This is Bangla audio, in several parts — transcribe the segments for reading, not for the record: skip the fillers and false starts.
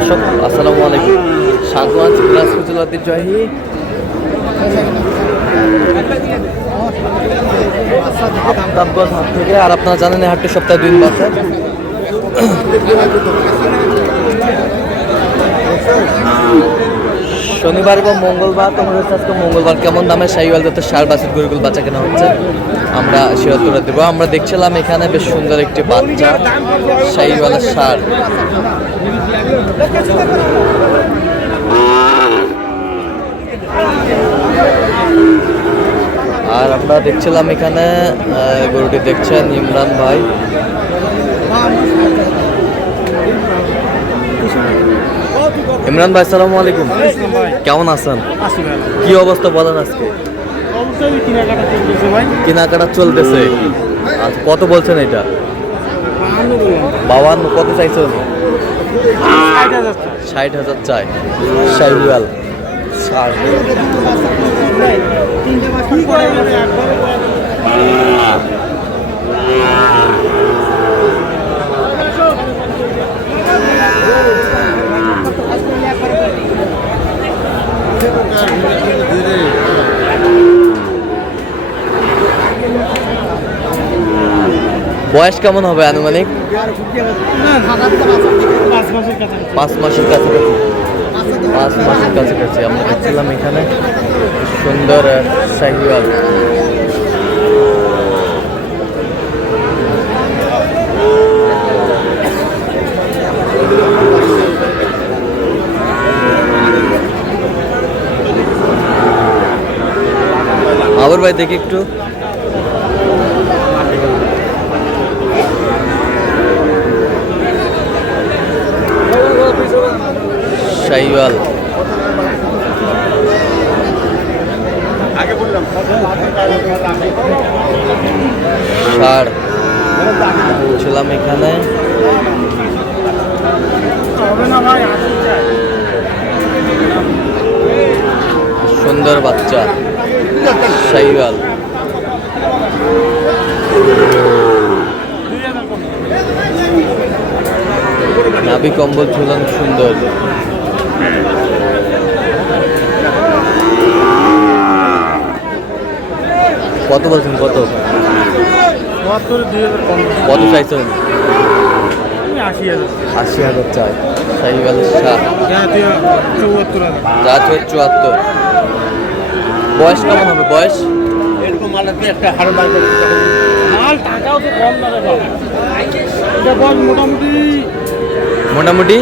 দর্শক আসসালামু আলাইকুম, সাগওয়ান দিনাজপুর ঐতিহ্যবাহী আফতাবগঞ্জ হাট থেকে। আর আপনারা জানেন এই হাটটি সপ্তাহে 2 দিন বসে। শনিবার এবং মঙ্গলবার। তোমার হচ্ছে আজকে মঙ্গলবার। কেমন দামে শাহিওয়াল জাতের ষাঁড় বাছুর গরুগুলো বাচ্চা কেনা হচ্ছে আমরা সে উত্তর দেবো। আমরা দেখছিলাম এখানে বেশ সুন্দর একটি বাচ্চা শাহিওয়ালের ষাঁড়। আর আমরা দেখছিলাম এখানে গরুটি দেখছেন ইমরান ভাই। ইমরান ভাই আসসালামু আলাইকুম, কেমন আছেন? কি অবস্থা বলেন আজকে? কেনাকাটা চলতেছে। আচ্ছা, কত বলছেন এটা? 52। কত চাইছেন? 60,000 চাই। শাহিওয়াল ষাঁড়। বয়স কেমন হবে আনুমানিক? 5 মাসের কাছাকাছি। 5 মাসের কাছাকাছি। আমরা দেখছিলাম এখানে সুন্দর শাহিওয়াল। আবার ভাই দেখি একটু। শাহিওয়াল ষাঁড় ছিলাম এখানে। সুন্দর বাচ্চা শাহিওয়াল। নাভি কম্বল ঝুলানো সুন্দর। কত বলছেন? কত কত চাইছেন? 80,000 চাই। শাহিওয়ালের ষাঁড়। 74। বয়স কেমন হবে? বয়স মোটামুটি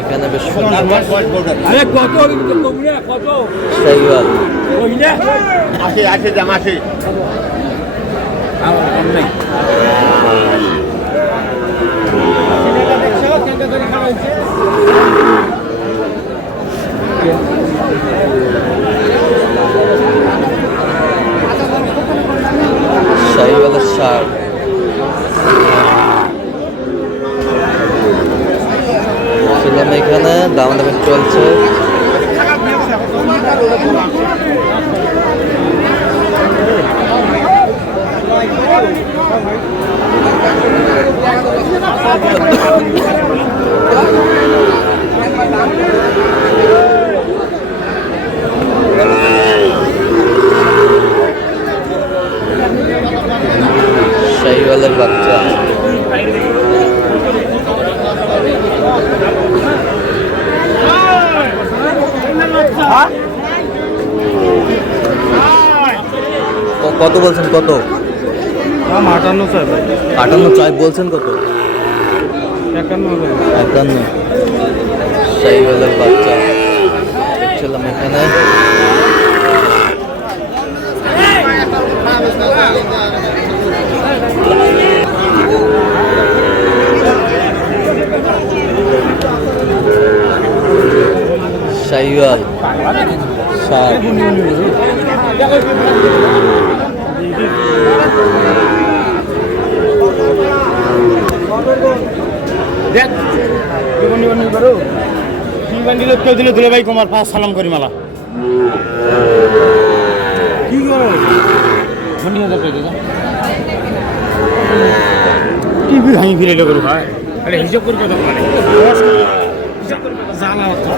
এখানে বেশ শাহিওয়াল। শাহিওয়ালের ষাঁড়। ছিলাম এখানে, দামাদামি চলছে। শাহিওয়ালের বাচ্চা। কত বলছেন? কত? 58 চাই। 58 চাই বলছেন। কত? 51। শাহিওয়ালের বাচ্চা দেখছিলাম এখানে। শাহিওয়াল ষাঁড়। কেউ দিলে ধুলে ভাই কুমার পাঁচ সালাম করি মালা কি করো টিভি ভাঙি ফিরে গেল ভাই আরে হিসাব করে কথা বলে জানা হতো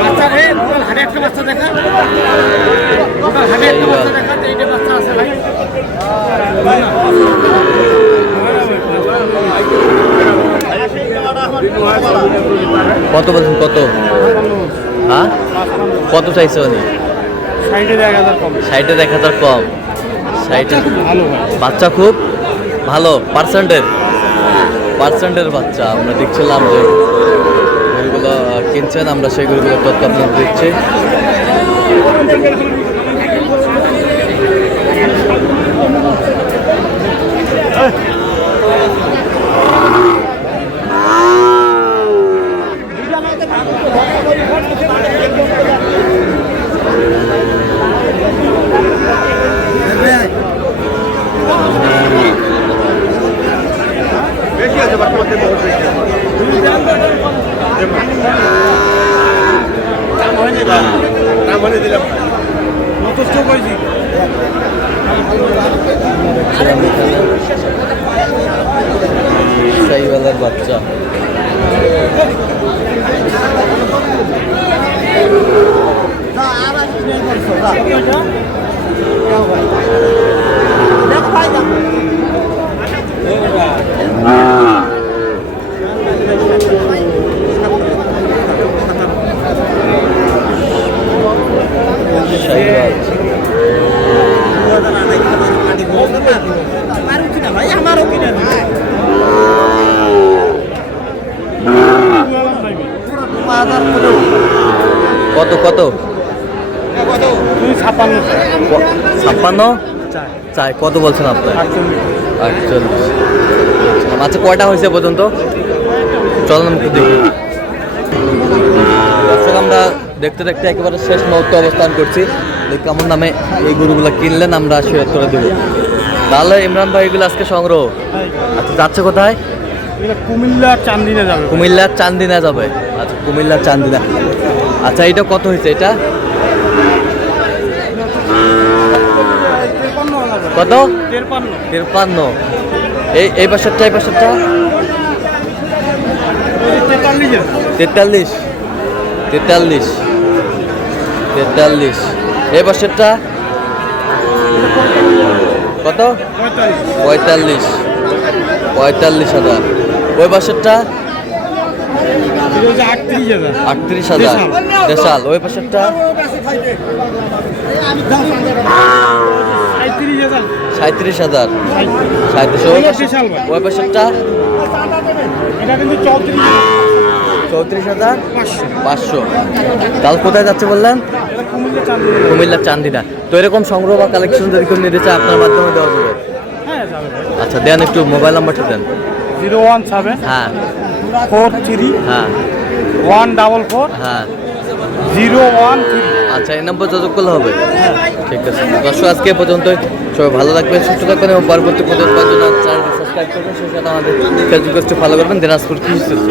বাচ্চা রে টোটাল হাটে একটা বাচ্চা দেখা টোটাল হাটে একটা বাচ্চা দেখা এইটা বাচ্চা আছে ভাই কত বলছেন কত? হ্যাঁ কত চাইছে উনি? 60,000 কম 60,000 কম 60 ভালো ভাই বাচ্চা খুব ভালো পার্সেন্টের বাচ্চা। আমরা দেখছিলাম যে গরুগুলো কিনছেন, আমরা সেই গরুগুলো তথ্য আপনাদের দিচ্ছি। শাহিওয়ালের বাচ্চা শাহিওয়াল কত কত? 56 চাই। কত বলছেন আপনার? 48। আচ্ছা কয়টা হয়েছে পর্যন্ত? চলুন একটু দেখি। দর্শক আমরা দেখতে দেখতে একেবারে শেষ মুহূর্তে অবস্থান করছি। কেমন দামে এই গরুগুলো কিনলেন আমরা শেয়ার করে দেবো। তাহলে ইমরান ভাই এগুলো আজকে সংগ্রহ। আচ্ছা যাচ্ছে কোথায়? কুমিল্লার চান্দিনা যাবে কুমিল্লার চান্দিনা যাবে। আচ্ছা কুমিল্লার চান্দিনা। আচ্ছা এটা কত হয়েছে? এটা কত? 53। এই পাশেরটা 43। এই পাশেরটা কত? 45,000। ওই পাশেরটা 38,000 দেশাল। ওই পাশেরটা 37,000 ওই পাশেরটা 34,500। তাহলে কোথায় যাচ্ছে বললেন? কুমিল্লার চান্দিনা। তো এরকম সংগ্রহ বা কালেকশন যদি কেউ নিতে চায় আপনার মাধ্যমে দেওয়া যাবে? আচ্ছা দেন একটু মোবাইল নাম্বারটা দেন। 017 হ্যাঁ 43 হ্যাঁ 144 হ্যাঁ 013। আচ্ছা এই নাম্বার যোগাযোগ করলে হবে? ঠিক আছে দর্শক আজকে এ পর্যন্তই। সবাই ভালো থাকবেন, সুস্থ থাকবেন এবং পরবর্তী পর্যন্ত চ্যানেলটি সাবস্ক্রাইব করবেন, সেই সাথে আমাদের ফেসবুক পেজটি ফলো করবেন দিনাজপুর কৃষি চিত্র।